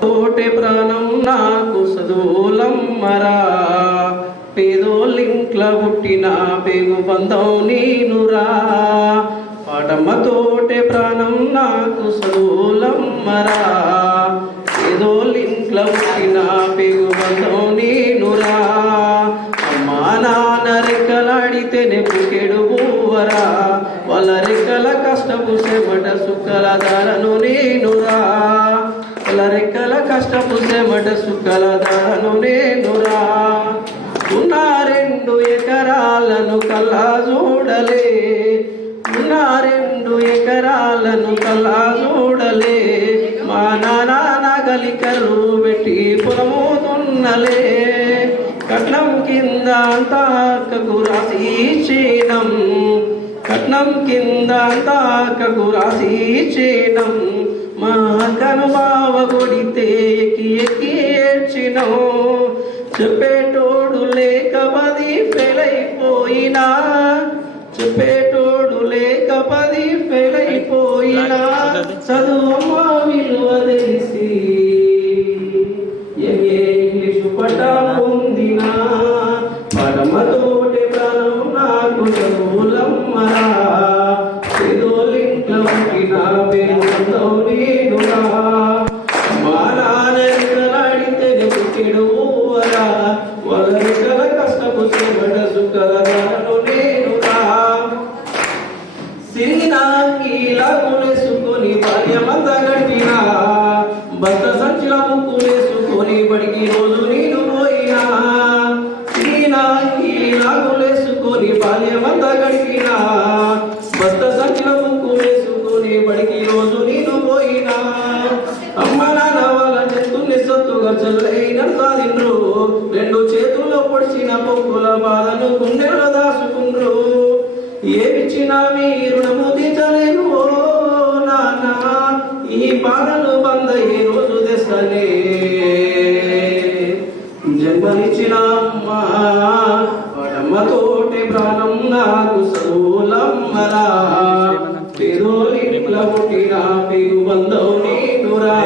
తోటే ప్రాణం నాకు చదువులమ్మరా, పేదోళ్ళింట్ల పుట్టిన పేగు బంధం నీనురా. పాటమ్మ తోటే ప్రాణం నాకు చదువులమ్మరా, పేదోళ్ళింట్ల పుట్టిన పేగు బంధం నీనురా. అమ్మా నాన్న రెక్కలాడితేనే పుకెడు బూవరా, వాళ్ళ రెక్కల కష్టపు చెమట సుక్కల ధరను నేనురా. వాళ్ళ రెక్కల కష్టపు చెమట సుక్కల ధరను నేనురా. ఉన్న 2 ఎకరాలను కల్లా చూడలే, ఉన్న 2 ఎకరాలను కల్లా చూడలే. మా నాన్న గలికరు పెట్టి పొలము దున్నలే. కట్నం కింద అంతా అక్కకు రాసి ఇచ్చినం, కట్నం కింద అంతా అక్కకు రాసి ఇచ్చినం. మా అక్కను బావ కొడితే ఎక్కి ఎక్కి ఏడ్చినం. చెప్పేటోడు లేక 10 ఫెయిల్ అయిపోయినా, చెప్పేటోడు లేక 10 ఫెయిల్ అయిపోయినా. చదువమ్మ విలువ తెలిసి ఇంగ్లీషు పట్టా పొందినా. పరమతోటి ప్రాణం నాకు చదువులమ్మరా, పేదోళ్ళింట్లో పుట్టిన పేరుతో నేనురా. మా నాన్న రెక్కలాడితే పుట్టెడువరా, వాళ్ళ రెక్కల కష్టపు చెమట సుక్కల ధరను నేనురా. సిరినాకీలా కొనేసుకొని భార్యమంతా గడిపినా, భర్త సంచిల ముక్కులేసుకొని బడికి రోజు నేను పోయినా. సిరినాకీలా కొనేసుకొని భార్యమంతా గడిపినా, భర్త సంచిల ముక్కులేసుకొని బడికి రోజు నేను పోయినా. అమ్మ నాన్న వాళ్ళ చెత్తుని సొత్తుగా చల్లైన సాధిండ్రు, 2 చేతుల్లో పొడిచిన పొక్కుల బాధను గుండెలో దాచుకుండ్రు. ఏమిచ్చినా మీ రుణము తీర్చలేను ఓ నాన్న, ఈ బాధలు బంద ఏ రోజు తెస్తలే. జన్మనిచ్చిన అమ్మ పడమ్మతోటి ప్రాణం నాకు చదువులమ్మరా, పేదోళ్ళింట్ల పుట్టిన పేరు బంధం నీనురా.